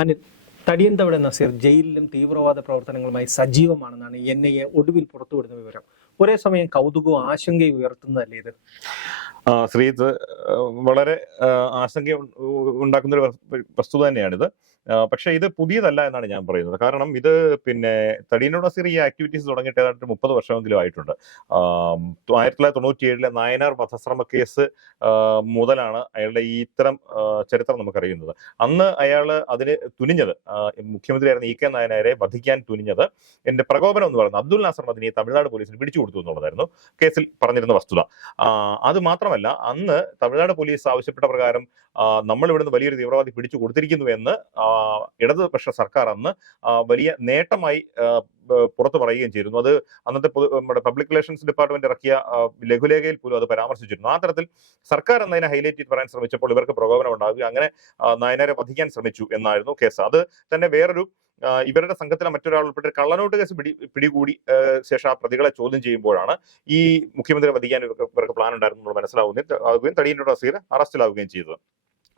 അനിൽ, തടിയന്തവിടെ നസീർ ജയിലിലും തീവ്രവാദ പ്രവർത്തനങ്ങളുമായി സജീവമാണെന്നാണ് NIA ഒടുവിൽ പുറത്തുവിടുന്ന വിവരം. ഒരേ സമയം കൗതുകവും ആശങ്കയും ഉയർത്തുന്നതല്ലേ ഇത്? ശ്രീജിത്ത്, വളരെ ആശങ്ക ഉണ്ടാക്കുന്ന ഒരു വസ്തുത തന്നെയാണിത്. പക്ഷെ ഇത് പുതിയതല്ല എന്നാണ് ഞാൻ പറയുന്നത്. കാരണം ഇത് തടിയന്നൂർ നസീർ ഈ ആക്ടിവിറ്റീസ് തുടങ്ങിയിട്ട് ഏതാണ്ട് 30 വർഷമെങ്കിലും ആയിട്ടുണ്ട്. 1997 നായനാർ വധശ്രമ കേസ് മുതലാണ് അയാളുടെ ഈ ഇത്തരം ചരിത്രം നമുക്കറിയുന്നത്. അന്ന് അയാൾ അതിന് തുനിഞ്ഞത്, മുഖ്യമന്ത്രിയായിരുന്ന EK നായനാരെ വധിക്കാൻ തുനിഞ്ഞത് എന്റെ പ്രകോപനം എന്ന് പറയുന്നത് അബ്ദുൽ നാസർ മദനിയെ തമിഴ്നാട് പോലീസിന് പിടിച്ചു കൊടുത്തു എന്നുള്ളതായിരുന്നു കേസിൽ പറഞ്ഞിരുന്ന വസ്തുത. അത് മാത്രമല്ല, അന്ന് തമിഴ്നാട് പോലീസ് ആവശ്യപ്പെട്ട പ്രകാരം നമ്മൾ ഇവിടുന്ന് വലിയൊരു തീവ്രവാദി പിടിച്ചു കൊടുത്തിരിക്കുന്നു എന്ന് ഇടതുപക്ഷ സർക്കാർ അന്ന് വലിയ നേട്ടമായി പുറത്തു പറയുകയും ചെയ്തിരുന്നു. അത് അന്നത്തെ നമ്മുടെ പബ്ലിക് റിലേഷൻസ് ഡിപ്പാർട്ട്മെന്റ് ഇറക്കിയ ലഘുലേഖയിൽ പോലും അത് പരാമർശിച്ചിരുന്നു. ആ തരത്തിൽ സർക്കാർ എന്നതിനെ ഹൈലൈറ്റ് ചെയ്ത് പറയാൻ ശ്രമിച്ചപ്പോൾ ഇവർക്ക് പ്രകോപനം ഉണ്ടാവുകയും അങ്ങനെ നായനാരെ വധിക്കാൻ ശ്രമിച്ചു എന്നായിരുന്നു കേസ്. അത് തന്നെ വേറൊരു ഇവരുടെ സംഘത്തിലെ മറ്റൊരാൾ ഉൾപ്പെട്ട് കള്ളനോട്ട് കേസ് പിടികൂടി ശേഷം ആ പ്രതികളെ ചോദ്യം ചെയ്യുമ്പോഴാണ് ഈ മുഖ്യമന്ത്രി വധിക്കാൻ ഇവർക്ക് പ്ലാൻ ഉണ്ടായിരുന്നു മനസ്സിലാവുകയും തടിയന്നൂർ നസീർ അറസ്റ്റിലാവുകയും ചെയ്തത്.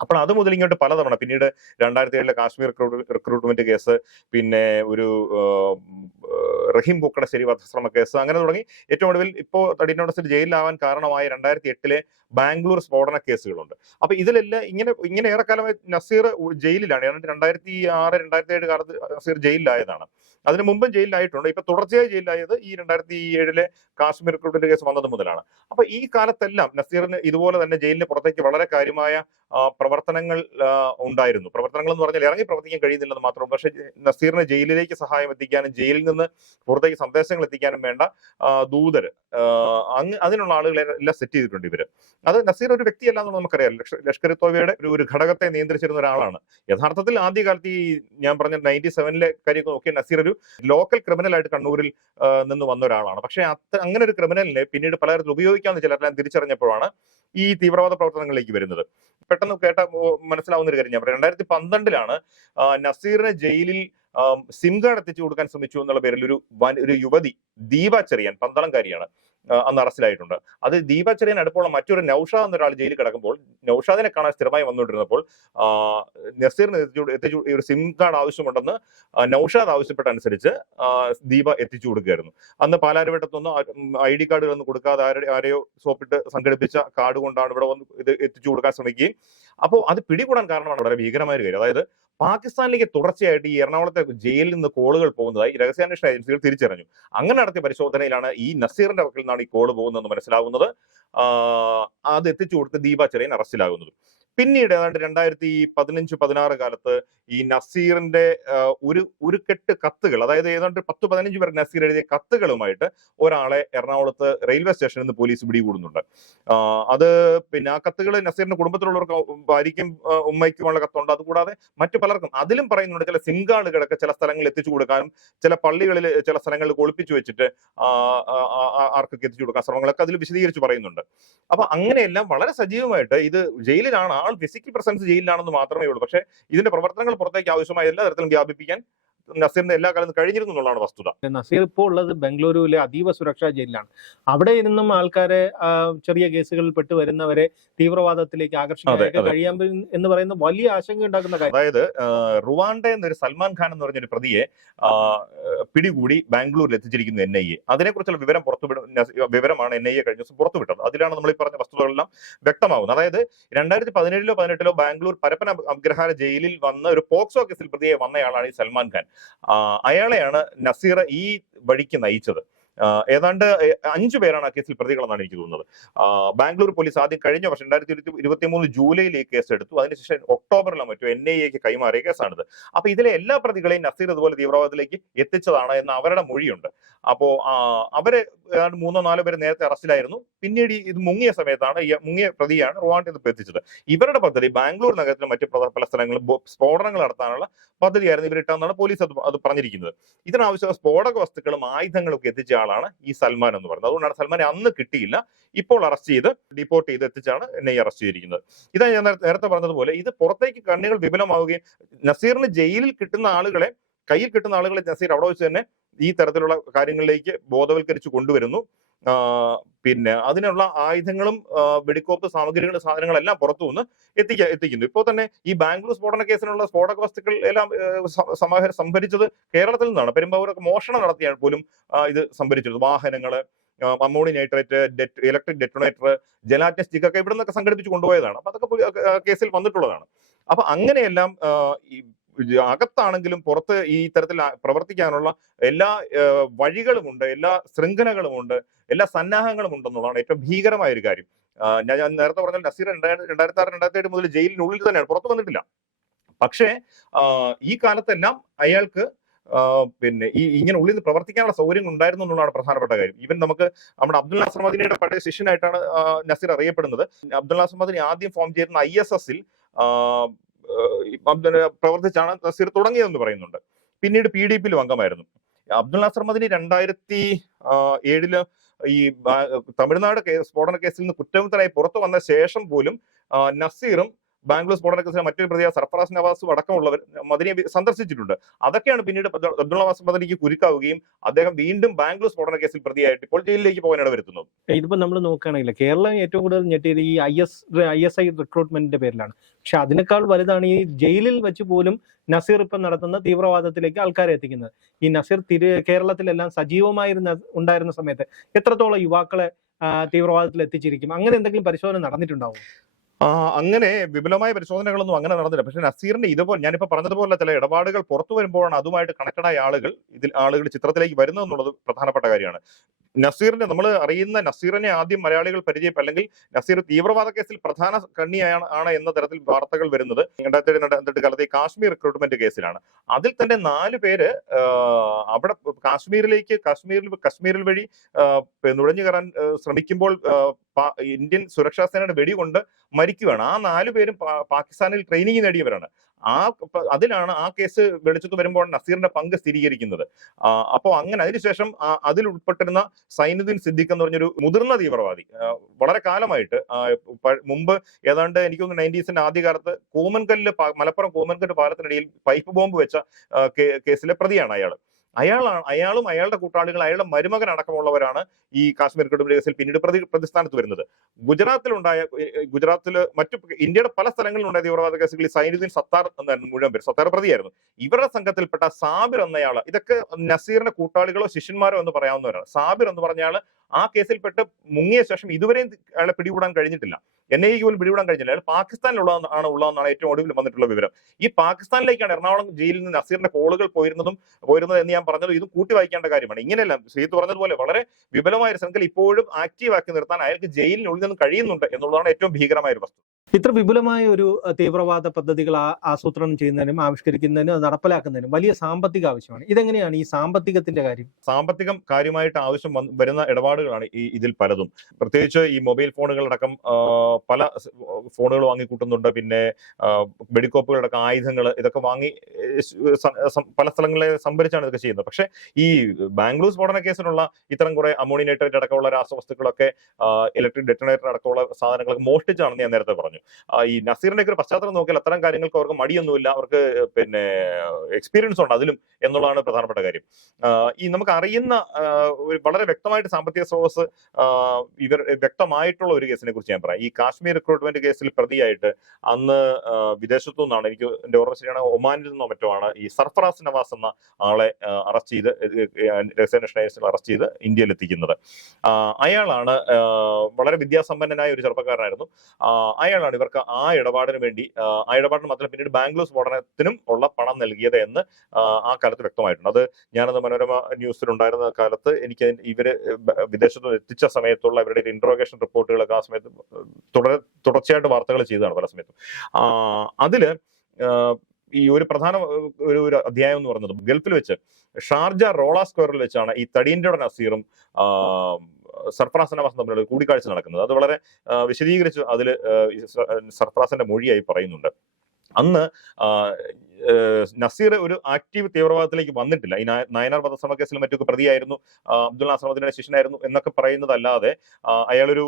അപ്പോൾ അത് മുതൽ ഇങ്ങോട്ട് പലതവണ, പിന്നീട് 2007 കാശ്മീർ റിക്രൂട്ട്മെന്റ് കേസ്, പിന്നെ ഒരു റഹീം പൂക്കടശ്ശേരി വധശ്രമ കേസ്, അങ്ങനെ തുടങ്ങി ഏറ്റവും ഒടുവിൽ ഇപ്പോൾ തടിയന്നൂർ നസീർ ജയിലിലാവാൻ കാരണമായ 2008 ബാംഗ്ലൂർ സ്ഫോടന കേസുകളുണ്ട്. അപ്പൊ ഇതിലെല്ലാം ഇങ്ങനെ ഏറെക്കാലമായി നസീർ ജയിലിലാണ്. 2006, 2007 കാലത്ത് നസീർ ജയിലിലായതാണ്. അതിനു മുമ്പും ജയിലിലായിട്ടുണ്ട്. ഇപ്പൊ തുടർച്ചയായി ജയിലിലായത് ഈ 2007 കാശ്മീർ റിക്രൂട്ട്മെന്റ് കേസ് വന്നത് മുതലാണ്. അപ്പൊ ഈ കാലത്തെല്ലാം നസീറിന് ഇതുപോലെ തന്നെ ജയിലിന് പുറത്തേക്ക് വളരെ കാര്യമായ പ്രവർത്തനങ്ങൾ ഉണ്ടായിരുന്നു. പ്രവർത്തനങ്ങൾ എന്ന് പറഞ്ഞാൽ ഇറങ്ങി പ്രവർത്തിക്കാൻ കഴിയുന്നില്ലെന്ന് മാത്രം, പക്ഷെ നസീറിന് ജയിലിലേക്ക് സഹായം എത്തിക്കാനും ജയിലിൽ നിന്ന് പുറത്തേക്ക് സന്ദേശങ്ങൾ എത്തിക്കാനും വേണ്ട ദൂതര്, അതിനുള്ള ആളുകളെ എല്ലാം സെറ്റ് ചെയ്തിട്ടുണ്ട് ഇവര്. അത് നസീർ ഒരു വ്യക്തിയല്ല എന്ന് നമുക്കറിയാം. ലഷ്കർ തോയ്ബയുടെ ഒരു ഘടകത്തെ നിയന്ത്രിച്ചിരുന്ന ഒരാളാണ്. യഥാർത്ഥത്തിൽ ആദ്യകാലത്ത് ഈ ഞാൻ പറഞ്ഞ 97 കാര്യമൊക്കെ നോക്കിയ നസീർ ഒരു ലോക്കൽ ക്രിമിനൽ ആയിട്ട് കണ്ണൂരിൽ നിന്ന് വന്ന ഒരാളാണ്. പക്ഷെ അങ്ങനെ ഒരു ക്രിമിനലിനെ പിന്നീട് പലതരത്തിൽ ഉപയോഗിക്കാമെന്ന് ചിലരെല്ലാം തിരിച്ചറിഞ്ഞപ്പോഴാണ് ഈ തീവ്രവാദ പ്രവർത്തനങ്ങളിലേക്ക് വരുന്നത്. പെട്ടെന്ന് മനസ്സിലാവുന്ന ഒരു കാര്യം ഞാൻ പറയാം. 2012 നസീറിനെ ജയിലിൽ സിം കാർഡ് എത്തിച്ചു കൊടുക്കാൻ ശ്രമിച്ചു എന്നുള്ള പേരിൽ ഒരു യുവതി ദീപ ചെറിയാൻ, പന്തളംകാരിയാണ്, അന്ന് അറസ്റ്റിലായിട്ടുണ്ട്. അത് ദീപ ചെറിയാൻ അടുപ്പുള്ള മറ്റൊരു നൌഷാദ് എന്നൊരാൾ ജയിലിൽ കിടക്കുമ്പോൾ നൌഷാദിനെ കാണാൻ സ്ഥിരമായി വന്നുകൊണ്ടിരുന്നപ്പോൾ നസീറിന് ഒരു സിം കാർഡ് ആവശ്യമുണ്ടെന്ന് നൌഷാദ് ആവശ്യപ്പെട്ടനുസരിച്ച് ദീപ എത്തിച്ചു കൊടുക്കുകയായിരുന്നു. അന്ന് പാലാരിവട്ടത്തൊന്നും ID കാർഡുകളൊന്നും കൊടുക്കാതെ ആരെയോ സോപ്പിട്ട് സംഘടിപ്പിച്ച കാർഡ് കൊണ്ടാണ് ഇവിടെ വന്ന് ഇത് എത്തിച്ചു കൊടുക്കാൻ ശ്രമിക്കുകയും, അപ്പോൾ അത് പിടികൂടാൻ കാരണമാണ് വളരെ ഭീകരമായ ഒരു കാര്യം. അതായത് പാകിസ്ഥാനിലേക്ക് തുടർച്ചയായിട്ട് ഈ എറണാകുളത്തെ ജയിലിൽ നിന്ന് കോളുകൾ പോകുന്നതായി രഹസ്യാന്വേഷണ ഏജൻസികൾ തിരിച്ചറിഞ്ഞു. അങ്ങനെ നടത്തിയ പരിശോധനയിലാണ് ഈ നസീറിന്റെ വക്കിൽ നിന്നാണ് ഈ കോള് പോകുന്നതെന്ന് മനസ്സിലാവുന്നത്. അത് എത്തിച്ചു കൊടുത്ത് ദീപ ചെറിയൻ അറസ്റ്റിലാകുന്നത്. പിന്നീട് ഏതാണ്ട് 2015-16 കാലത്ത് ഈ നസീറിന്റെ ഒരു കെട്ട് കത്തുകൾ, അതായത് ഏതാണ്ട് 10-15 പേർ നസീർ എഴുതിയ കത്തുകളുമായിട്ട് ഒരാളെ എറണാകുളത്ത് റെയിൽവേ സ്റ്റേഷനിൽ നിന്ന് പോലീസ് പിടികൂടുന്നുണ്ട്. അത് ആ കത്തുകൾ നസീറിന്റെ കുടുംബത്തിലുള്ളവർക്ക്, ഭാര്യയ്ക്കും ഉമ്മയ്ക്കുമുള്ള കത്തുണ്ട്. അതുകൂടാതെ മറ്റു പലർക്കും അതിലും പറയുന്നുണ്ട് ചില സിം കാർഡുകളൊക്കെ ചില സ്ഥലങ്ങളിൽ എത്തിച്ചു കൊടുക്കാനും ചില പള്ളികളിൽ ചില സ്ഥലങ്ങളിൽ ഒളിപ്പിച്ചു വെച്ചിട്ട് ആർക്കൊക്കെ എത്തിച്ചു കൊടുക്കാൻ ശ്രമങ്ങളൊക്കെ അതിൽ വിശദീകരിച്ച് പറയുന്നുണ്ട്. അപ്പൊ അങ്ങനെയെല്ലാം വളരെ സജീവമായിട്ട് ഇത് ജയിലിലാണ്, ആൾ ഫിസിക്കൽ പ്രസൻസ് ജയിലിലാണെന്ന് മാത്രമേ ഉള്ളൂ. പക്ഷെ ഇതിന്റെ പ്രവർത്തനങ്ങൾ പുറത്തേക്ക് ആവശ്യമായ എല്ലാ തരത്തിലും വ്യാപിപ്പിക്കാൻ നസീറിന്റെ എല്ലാ കാലത്തും കഴിഞ്ഞിരുന്നു എന്നുള്ളതാണ് വസ്തുത. നസീർ ഇപ്പോൾ ഉള്ളത് ബംഗളൂരുവിലെ അതീവ സുരക്ഷാ ജയിലിലാണ്. അവിടെ നിന്നും ആൾക്കാരെ, ചെറിയ കേസുകളിൽ പെട്ട് വരുന്നവരെ തീവ്രവാദത്തിലേക്ക് ആകർഷിക്കാൻ കഴിയാൻ എന്ന് പറയുന്ന വലിയ ആശങ്ക ഉണ്ടാക്കുന്ന കാര്യം. അതായത് റുവാണ്ട എന്നൊരു സൽമാൻ ഖാൻ എന്ന് പറഞ്ഞൊരു പ്രതിയെ പിടികൂടി ബാംഗ്ലൂരിൽ എത്തിച്ചിരിക്കുന്നു NIA. അതിനെക്കുറിച്ചുള്ള വിവരമാണ് NIA കഴിഞ്ഞ ദിവസം പുറത്തുവിട്ടത്. അതിലാണ് നമ്മൾ ഈ പറഞ്ഞ വസ്തുതകളെല്ലാം വ്യക്തമാവുന്നത്. അതായത് 2017-ലോ 2018-ലോ ബാംഗ്ലൂർ പരപ്പന അഗ്രഹാര ജയിലിൽ വന്ന ഒരു പോക്സോ കേസിൽ പ്രതിയെ വന്നയാളാണ് ഈ സൽമാൻ ഖാൻ. അയാളെയാണ് നസീർ ഈ വഴിക്ക് നയിച്ചത്. ഏതാണ്ട് 5 പേരാണ് ആ കേസിൽ പ്രതികളെന്നാണ് എനിക്ക് തോന്നുന്നത്. ബാംഗ്ലൂർ പോലീസ് ആദ്യം കഴിഞ്ഞ വർഷം 2023 ജൂലൈയിൽ ഈ കേസ് എടുത്തു. അതിനുശേഷം ഒക്ടോബറിലോ മറ്റോ NIAക്ക് കൈമാറിയ കേസാണിത്. അപ്പൊ ഇതിലെ എല്ലാ പ്രതികളെയും നസീർ ഇതുപോലെ തീവ്രവാദത്തിലേക്ക് എത്തിച്ചതാണ് എന്ന് അവരുടെ മൊഴിയുണ്ട്. അപ്പോ അവര് 3-4 പേര് നേരത്തെ അറസ്റ്റിലായിരുന്നു. പിന്നീട് ഇത് മുങ്ങിയ സമയത്താണ് മുങ്ങിയ പ്രതിയാണ് റുവാണ്ടയിൽ എത്തിച്ചത്. ഇവരുടെ പദ്ധതി ബാംഗ്ലൂർ നഗരത്തിലെ മറ്റു പല സ്ഥലങ്ങളിൽ സ്ഫോടനങ്ങൾ നടത്താനുള്ള പദ്ധതിയായിരുന്നു ഇവരിട്ടെന്നാണ് പോലീസ് അത് പറഞ്ഞിരിക്കുന്നത്. ഇതിനാവശ്യമായ സ്ഫോടക വസ്തുക്കളും ആയുധങ്ങളും ഒക്കെ എത്തിച്ച ആളാണ് ഈ സൽമാൻ എന്ന് പറയുന്നത്. അതുകൊണ്ടാണ് സൽമാനെ അന്ന് കിട്ടിയില്ല, ഇപ്പോൾ അറസ്റ്റ് ചെയ്ത് ഡിപ്പോർട്ട് ചെയ്ത് എത്തിച്ചാണ് NIA അറസ്റ്റ് ചെയ്തിരിക്കുന്നത്. ഇതാ ഞാൻ നേരത്തെ പറഞ്ഞതുപോലെ ഇത് പുറത്തേക്ക് കണ്ണികൾ വിപുലമാവുകയും നസീറിന് ജയിലിൽ കിട്ടുന്ന ആളുകളെ, കയ്യിൽ കിട്ടുന്ന ആളുകളെ നസീർ അവിടെ വെച്ച് തന്നെ ഈ തരത്തിലുള്ള കാര്യങ്ങളിലേക്ക് ബോധവൽക്കരിച്ചു കൊണ്ടുവരുന്നു. പിന്നെ അതിനുള്ള ആയുധങ്ങളും വെടിക്കോപ്പ് സാമഗ്രികളും സാധനങ്ങളെല്ലാം പുറത്തുനിന്ന് എത്തിക്കുന്നു. ഇപ്പോൾ തന്നെ ഈ ബാംഗ്ലൂർ സ്ഫോടന കേസിനുള്ള സ്ഫോടക വസ്തുക്കൾ എല്ലാം സംഭരിച്ചത് കേരളത്തിൽ നിന്നാണ്. പെരുമ്പാവൂരൊക്കെ മോഷണം നടത്തിയാണ് പോലും ഇത് സംഭരിച്ചത്. വാഹനങ്ങള്, ammonium nitrate, electric detonator, gelatin stick ഒക്കെ ഇവിടെ നിന്നൊക്കെ സംഘടിപ്പിച്ച് കൊണ്ടുപോയതാണ്. അപ്പൊ അതൊക്കെ കേസിൽ വന്നിട്ടുള്ളതാണ്. അപ്പൊ അങ്ങനെയെല്ലാം അകത്താണെങ്കിലും പുറത്ത് ഈ തരത്തിൽ പ്രവർത്തിക്കാനുള്ള എല്ലാ വഴികളുമുണ്ട്, എല്ലാ ശൃംഖലകളുമുണ്ട്, എല്ലാ സന്നാഹങ്ങളും ഉണ്ടെന്നുള്ളതാണ് ഏറ്റവും ഭീകരമായ ഒരു കാര്യം. ഞാൻ നേരത്തെ പറഞ്ഞ നസീർ 2006, 2007 മുതൽ ജയിലിനുള്ളിൽ തന്നെയാണ്, പുറത്തു വന്നിട്ടില്ല. പക്ഷേ ഈ കാലത്തെല്ലാം അയാൾക്ക് പിന്നെ ഈ ഇങ്ങനെ ഉള്ളിൽ നിന്ന് പ്രവർത്തിക്കാനുള്ള സൗകര്യം ഉണ്ടായിരുന്നു എന്നുള്ളതാണ് പ്രധാനപ്പെട്ട കാര്യം. ഈവൻ നമുക്ക് നമ്മുടെ അബ്ദുൽ നാസർ മദനിയുടെ പഴയ ശിഷ്യനായിട്ടാണ് നസീർ അറിയപ്പെടുന്നത്. അബ്ദുൽ നാസർ മദനി ആദ്യം ഫോം ചെയ്തിരുന്ന ISSൽ പ്രവർത്തിച്ചാണ് നസീർ തുടങ്ങിയതെന്ന് പറയുന്നുണ്ട്. പിന്നീട് PDPയിലും അംഗമായിരുന്നു. അബ്ദുൽ നാസർ മദനി 2007 ഈ തമിഴ്നാട് സ്ഫോടന കേസിൽ നിന്ന് കുറ്റവിമുക്തനായി പുറത്തു വന്ന ശേഷം പോലും നസീറും ബാംഗ്ലൂർ സ്ഫോടന കേസിലെ മറ്റൊരു പ്രതിയായ സർഫറാസ് നവാസും അടക്കമുള്ളവർ മദനിയെ സന്ദർശിച്ചിട്ടുണ്ട്. അതൊക്കെയാണ് പിന്നീട് അബ്ദുൾ നവാസ് മദനിക്ക് കുരുക്കാവുകയും അദ്ദേഹം വീണ്ടും ബാംഗ്ലൂർ സ്ഫോടന കേസിൽ പ്രതിയായിട്ട് ഇപ്പോൾ ജയിലിലേക്ക് പോകാനാണ് വരുത്തുന്നത്. ഇതിപ്പോ നമ്മൾ നോക്കുകയാണെങ്കിൽ കേരളം ഏറ്റവും കൂടുതൽ ഞെട്ടിയത് ഈ ISI റിക്രൂട്ട്മെന്റിന്റെ പേരിലാണ്. പക്ഷെ അതിനേക്കാൾ വലുതാണ് ഈ ജയിലിൽ വെച്ച് പോലും നസീർ ഇപ്പം നടത്തുന്ന തീവ്രവാദത്തിലേക്ക് ആൾക്കാരെ എത്തിക്കുന്നത്. ഈ നസീർ കേരളത്തിലെല്ലാം ഉണ്ടായിരുന്ന സമയത്ത് എത്രത്തോളം യുവാക്കളെ തീവ്രവാദത്തിൽ എത്തിച്ചിരിക്കും? അങ്ങനെ എന്തെങ്കിലും പരിശോധന നടന്നിട്ടുണ്ടാവും? അങ്ങനെ വിപുലമായ പരിശോധനകളൊന്നും അങ്ങനെ നടന്നില്ല. പക്ഷെ നസീറിന്റെ ഇതുപോലെ ഞാനിപ്പോ പറഞ്ഞതുപോലെ ചില ഇടപാടുകൾ പുറത്തു വരുമ്പോഴാണ് അതുമായിട്ട് കണക്റ്റഡ് ആയ ആളുകൾ ചിത്രത്തിലേക്ക് വരുന്നത് എന്നുള്ളത് പ്രധാനപ്പെട്ട കാര്യമാണ്. നമ്മൾ അറിയുന്ന നസീറിനെ ആദ്യം മലയാളികൾ അല്ലെങ്കിൽ നസീർ തീവ്രവാദ കേസിൽ പ്രധാന കണ്ണിയാണ് എന്ന തരത്തിൽ വാർത്തകൾ വരുന്നത് 2007 കാലത്തെ കാശ്മീർ റിക്രൂട്ട്മെന്റ് കേസിലാണ്. അതിൽ തന്നെ 4 പേര് അവിടെ കശ്മീരിൽ വഴി നുഴഞ്ഞു കയറാൻ ശ്രമിക്കുമ്പോൾ ഇന്ത്യൻ സുരക്ഷാ സേനയുടെ വെടികൊണ്ട് മരിക്കുകയാണ്. ആ 4 പേരും പാകിസ്ഥാനിൽ ട്രെയിനിങ് നേടിയവരാണ്. അതിലാണ് ആ കേസ് വെളിച്ചത്ത് വരുമ്പോൾ നസീറിന്റെ പങ്ക് സ്ഥിരീകരിക്കുന്നത്. അപ്പോൾ അങ്ങനെ അതിനുശേഷം അതിൽ ഉൾപ്പെട്ടിരുന്ന സൈനുദ്ദീൻ സിദ്ദിഖ് എന്ന് പറഞ്ഞൊരു മുതിർന്ന തീവ്രവാദി വളരെ കാലമായിട്ട് മുമ്പ് ഏതാണ്ട് എനിക്ക് തോന്നുന്നു 90s ആദ്യകാലത്ത് മലപ്പുറം കോമൻകല്ല് പാലത്തിനിടയിൽ പൈപ്പ് ബോംബ് വെച്ച കേസിലെ പ്രതിയാണ് അയാളും അയാളുടെ കൂട്ടാളികൾ, അയാളുടെ മരുമകൻ അടക്കമുള്ളവരാണ് ഈ കാശ്മീർ റിക്രൂട്ട്മെന്റ് കേസിൽ പിന്നീട് പ്രതിസ്ഥാനത്ത് വരുന്നത്. ഗുജറാത്തിൽ മറ്റു ഇന്ത്യയുടെ പല സ്ഥലങ്ങളിലുണ്ടായ തീവ്രവാദ കേസുകളിൽ സൈനുദ്ദീൻ സത്താർ എന്നായിരുന്നു മുഴുവൻ പേര്. സത്താർ പ്രതിയായിരുന്നു. ഇവരുടെ സംഘത്തിൽപ്പെട്ട സാബിർ എന്നയാള്, ഇതൊക്കെ നസീറിന്റെ കൂട്ടാളികളോ ശിഷ്യന്മാരോ എന്ന് പറയാവുന്നവരാണ്. സാബിർ എന്ന് പറഞ്ഞയാള് ആ കേസിൽപ്പെട്ട് മുങ്ങിയ ശേഷം ഇതുവരെയും അയാളെ പിടികൂടാൻ കഴിഞ്ഞിട്ടില്ല. NIA പോലും പിടികൂടാൻ കഴിഞ്ഞില്ല. അയാൾ പാകിസ്ഥാനിലുള്ളതെന്നാണ് ഏറ്റവും ഒടുവിൽ വന്നിട്ടുള്ള വിവരം. ഈ പാകിസ്ഥാനിലേക്കാണ് എറണാകുളം ജയിലിൽ നിന്ന് നസീറിന്റെ കോളുകൾ പോയിരുന്നത് എന്ന് ഞാൻ പറഞ്ഞത്. ഇത് കൂട്ടി വായിക്കേണ്ട കാര്യമാണ്. ഇങ്ങനെയല്ല ശ്രീത്ത് പറഞ്ഞതുപോലെ വളരെ വിപുലമായ ഒരു ശൃംഖല ഇപ്പോഴും ആക്റ്റീവ് ആക്കി നിർത്താൻ അയാൾക്ക് ജയിലിനുള്ളിൽ നിന്ന് കഴിയുന്നുണ്ട് എന്നുള്ളതാണ് ഏറ്റവും ഭീകരമായ ഒരു വസ്തു. ഇത്ര വിപുലമായ ഒരു തീവ്രവാദ പദ്ധതികൾ ആസൂത്രണം ചെയ്യുന്നതിനും ആവിഷ്കരിക്കുന്നതിനും അത് നടപ്പിലാക്കുന്നതിനും വലിയ സാമ്പത്തിക ആവശ്യമാണ്. ഇതെങ്ങനെയാണ് ഈ സാമ്പത്തികത്തിന്റെ കാര്യം? സാമ്പത്തികം കാര്യമായിട്ട് ആവശ്യം വരുന്ന ഇടപാടുകളാണ് ഇതിൽ പലതും. പ്രത്യേകിച്ച് ഈ മൊബൈൽ ഫോണുകളടക്കം പല ഫോണുകൾ വാങ്ങിക്കൂട്ടുന്നുണ്ട്. പിന്നെ വെടിക്കോപ്പുകളടക്കം ആയുധങ്ങൾ ഇതൊക്കെ വാങ്ങി പല സ്ഥലങ്ങളിലെ സംഭരിച്ചാണ് ഇതൊക്കെ ചെയ്യുന്നത്. പക്ഷെ ഈ ബാംഗ്ലൂർ സ്ഫോടന കേസിനുള്ള ഇത്തരം കുറെ അമോണിയം നൈട്രേറ്റ് അടക്കമുള്ള രാസവസ്തുക്കളൊക്കെ, ഇലക്ട്രിക് ഡെറ്റോണേറ്റർ അടക്കമുള്ള സാധനങ്ങളൊക്കെ മോഷ്ടിച്ചാണെന്ന് ഞാൻ നേരത്തെ പറഞ്ഞു. ഈ നസീറിന്റെ ഒക്കെ ഒരു പശ്ചാത്തലം നോക്കിയാൽ അത്തരം കാര്യങ്ങൾക്ക് അവർക്ക് മടിയൊന്നുമില്ല, അവർക്ക് പിന്നെ എക്സ്പീരിയൻസ് ഉണ്ട് അതിലും എന്നുള്ളതാണ് പ്രധാനപ്പെട്ട കാര്യം. ഈ നമുക്ക് അറിയുന്ന വളരെ വ്യക്തമായിട്ട് സാമ്പത്തിക സ്രോതസ് ഇവർ വ്യക്തമായിട്ടുള്ള ഒരു കേസിനെ കുറിച്ച് ഞാൻ പറയാം. ഈ കാശ്മീർ റിക്രൂട്ട്മെന്റ് കേസിൽ പ്രതിയായിട്ട് അന്ന് വിദേശത്തു നിന്നാണ്, എനിക്ക് എന്റെ ഓർമ്മ ശരിയാണ്, ഒമാനിൽ നിന്നോ മറ്റോ ആണ് ഈ സർഫറാസ് നവാസ് എന്ന ആളെ അറസ്റ്റ് ചെയ്ത് രഹസ്യാന്വേഷണ ഏജൻസികൾ അറസ്റ്റ് ചെയ്ത് ഇന്ത്യയിൽ എത്തിക്കുന്നത്. അയാളാണ് വളരെ വിദ്യാസമ്പന്നനായ ഒരു ചെറുപ്പക്കാരനായിരുന്നു. അയാളാണ് ഇവർക്ക് ആ ഇടപാടിന് മാത്രം പിന്നീട് ബാംഗ്ലൂർ സ്ഫോടനത്തിനും ഉള്ള പണം നൽകിയത് എന്ന് ആ കാലത്ത് വ്യക്തമായിട്ടുണ്ട്. അത് ഞാനത് മനോരമ ന്യൂസിലുണ്ടായിരുന്ന കാലത്ത് എനിക്ക് ഇവര് വിദേശത്ത് എത്തിച്ച സമയത്തുള്ള ഇവരുടെ ഇന്ററോഗേഷൻ റിപ്പോർട്ടുകളൊക്കെ ആ സമയത്ത് തുടർച്ചയായിട്ട് വാർത്തകൾ ചെയ്തതാണ് പല സമയത്തും. അതില് ഈ ഒരു പ്രധാന ഒരു അധ്യായം എന്ന് പറയുന്നത് ഗൾഫിൽ വെച്ച് ഷാർജ റോള സ്ക്വയറിൽ വെച്ചാണ് ഈ തടീന്റെ നസീറും സർഫറാസ് നവാസും തമ്മിലുള്ള കൂടിക്കാഴ്ച നടക്കുന്നത്. അത് വളരെ വിശദീകരിച്ച് അതിൽ സർഫറാസിന്റെ മൊഴിയായി പറയുന്നുണ്ട്. അന്ന് നസീർ ഒരു ആക്റ്റീവ് തീവ്രവാദത്തിലേക്ക് വന്നിട്ടില്ല. ഈ നയനാർ വധശ്രമ കേസിലും മറ്റൊക്കെ പ്രതിയായിരുന്നു, അബ്ദുൽ നാസർ മദനിയുടെ ശിഷ്യനായിരുന്നു എന്നൊക്കെ പറയുന്നതല്ലാതെ അയാളൊരു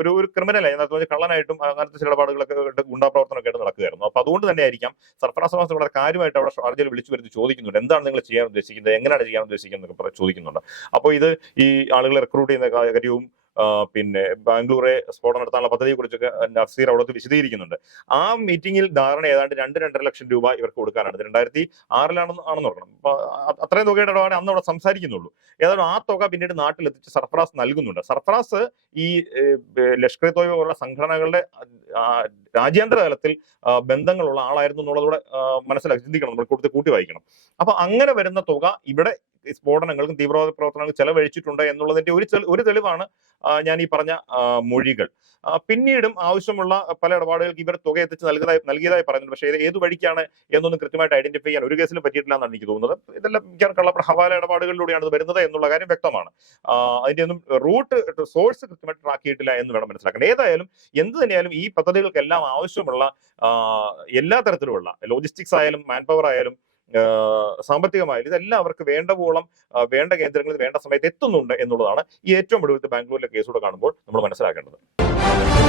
ഒരു ഒരു ക്രിമിനൽ കള്ളനായിട്ടും അങ്ങനത്തെ ചില ഇടപാടുകളൊക്കെ ഗുണ്ടാ പ്രവർത്തനമൊക്കെ ആയിട്ട് നടക്കുകയായിരുന്നു. അപ്പൊ അതുകൊണ്ട് തന്നെ ആയിരിക്കാം സർഫറാസ് മാസ്റ്റർ വളരെ കാര്യമായിട്ട് അവിടെ ഷാർജയിൽ വിളിച്ചു വരുത്തി ചോദിക്കുന്നുണ്ട്, എന്താണ് നിങ്ങൾ ചെയ്യാൻ ഉദ്ദേശിക്കുന്നത്, എങ്ങനെയാണ് ചെയ്യാൻ ഉദ്ദേശിക്കുന്നത് എന്നൊക്കെ ചോദിക്കുന്നുണ്ട്. അപ്പോൾ ഇത് ഈ ആളുകളെ റിക്രൂട്ട് ചെയ്യുന്ന കാര്യവും പിന്നെ ബാംഗ്ലൂരെ സ്ഫോടനം നടത്താനുള്ള പദ്ധതിയെ കുറിച്ചൊക്കെ നസീർ അവിടെ വിശദീകരിക്കുന്നുണ്ട്. ആ മീറ്റിംഗിൽ ധാരണ ഏതാണ്ട് 2-2.5 ലക്ഷം രൂപ ഇവർക്ക് കൊടുക്കാനാണ്. 2006 നോക്കണം. അപ്പൊ അത്രയും തുകയുടെ ഇടപാട് അന്ന് അവിടെ സംസാരിക്കുന്നുള്ളൂ. ഏതാണ്ട് ആ തുക പിന്നീട് നാട്ടിലെത്തിച്ച് സർഫറാസ് നൽകുന്നുണ്ട്. സർഫറാസ് ഈ ലഷ്കർ തോയ്ബ പോലുള്ള സംഘടനകളുടെ രാജ്യാന്തര തലത്തിൽ ബന്ധങ്ങളുള്ള ആളായിരുന്നു എന്നുള്ളതൂടെ മനസ്സിലാക്കി ചിന്തിക്കണം, നമ്മൾ കൂടുതൽ കൂട്ടി വായിക്കണം. അപ്പൊ അങ്ങനെ വരുന്ന തുക ഇവിടെ സ്ഫോടനങ്ങൾക്കും തീവ്രവാദ പ്രവർത്തനങ്ങൾക്കും ചെലവഴിച്ചിട്ടുണ്ട് എന്നുള്ളതിന്റെ ഒരു തെളിവാണ് ഞാൻ ഈ പറഞ്ഞ മൊഴികൾ. പിന്നീടും ആവശ്യമുള്ള പല ഇടപാടുകൾക്ക് ഇവർ തുക എത്തിച്ച് നൽകിയതായി പറയുന്നുണ്ട്. പക്ഷേ ഏത് വഴിക്കാണ് എന്നൊന്നും കൃത്യമായിട്ട് ഐഡന്റിഫൈ ചെയ്യാൻ ഒരു കേസിലും പറ്റിയിട്ടില്ല എന്നാണ് എനിക്ക് തോന്നുന്നത്. ഇതെല്ലാം ഹവാല ഇടപാടുകളിലൂടെയാണ് ഇത് വരുന്നത് എന്നുള്ള കാര്യം വ്യക്തമാണ്. അതിന്റെ ഒന്നും റൂട്ട് സോഴ്സ് കൃത്യമായിട്ട് ട്രാക്ക് ചെയ്തിട്ടില്ല എന്ന് വേണം മനസ്സിലാക്കണം. ഏതായാലും എന്ത് തന്നെയായാലും ഈ പദ്ധതികൾക്കെല്ലാം ആവശ്യമുള്ള എല്ലാ തരത്തിലുമുള്ള ലോജിസ്റ്റിക്സ് ആയാലും മാൻ പവർ ആയാലും സാമ്പത്തികമായാലും ഇതെല്ലാം അവർക്ക് വേണ്ടവോളം വേണ്ട കേന്ദ്രങ്ങളിൽ വേണ്ട സമയത്ത് എത്തുന്നുണ്ട് എന്നുള്ളതാണ് ഈ ഏറ്റവും ഒടുവിലത്തെ ബാംഗ്ലൂരിലെ കേസൂടെ കാണുമ്പോൾ നമ്മൾ മനസ്സിലാക്കേണ്ടത്.